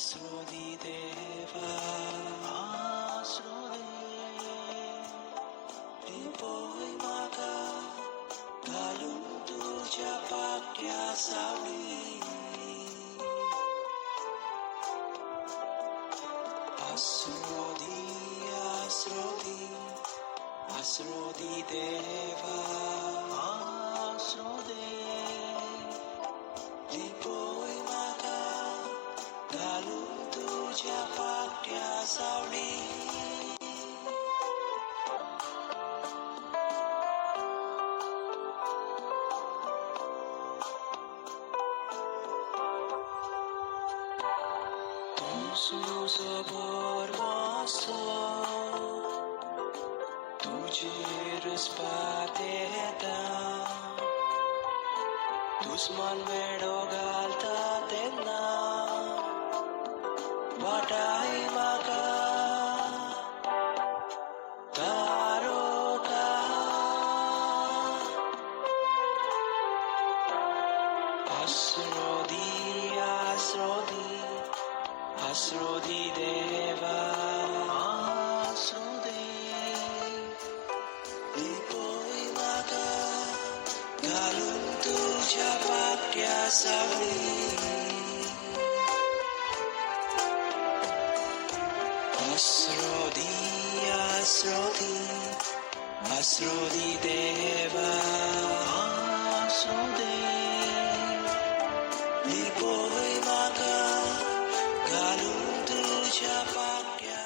आसरो दी देवा आसरो दे पोय म्हाका घालून तुज्या पाट्या सावळी आसरो दी देवा आसरो दे पोय म्हाका घालून तुज्या पाट्या सावळी तुझो बरमासो तुजेर स्पात येता दुस्मान वेडो घालता तेन्ना वाटाय म्हाका तारोका आसरो दी देवा आसरो दे पोय म्हाका घालून तुज्या पाट्या सावळी आसरो दी देवा आसरो दे पोय म्हाका घालून तुज्या पाट्या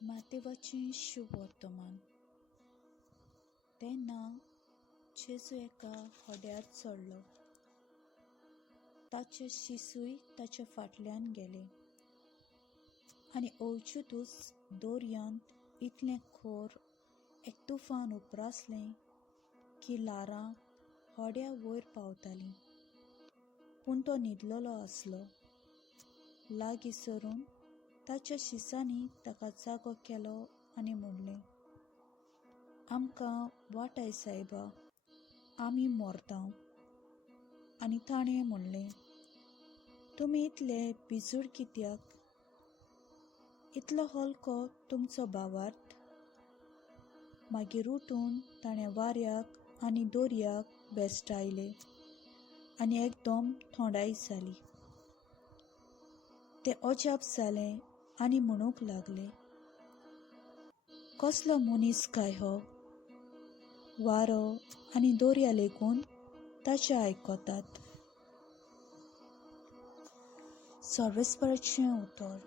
मातेवाचें शुभ वर्तमान. तेन्ना जेजू एका होड्यार चडलो. ताचे शिसूय ताच्या फाटल्यान गेले आनी ओवचूतूच दर्यांत इतलें खोर एक तुफान उप्रासलें की ल्हारां होड्या वयर पावतालीं. पूण तो न्हिदलोलो आसलो. लागीं सरून ताच्या शिसांनी ताका जागो केलो आनी म्हणलें, आमकां वाटाय सायबा, आमी मोरतांव. आनी ताणें म्हणलें, तुमी इतले भिजूड कित्याक? इतलो हलको तुमचो भावार्थ? मागीर उठून ताणें वाऱ्याक आनी दर्याक भेस्टायले आनी एकदम थंडाय जाली. ते अजाप जाले आनी म्हणूंक लागले, कसलो मनीस काय हो? वारो आनी दर्या लेगून ताचे आयकतात. सर्वेस्पराचें उतर.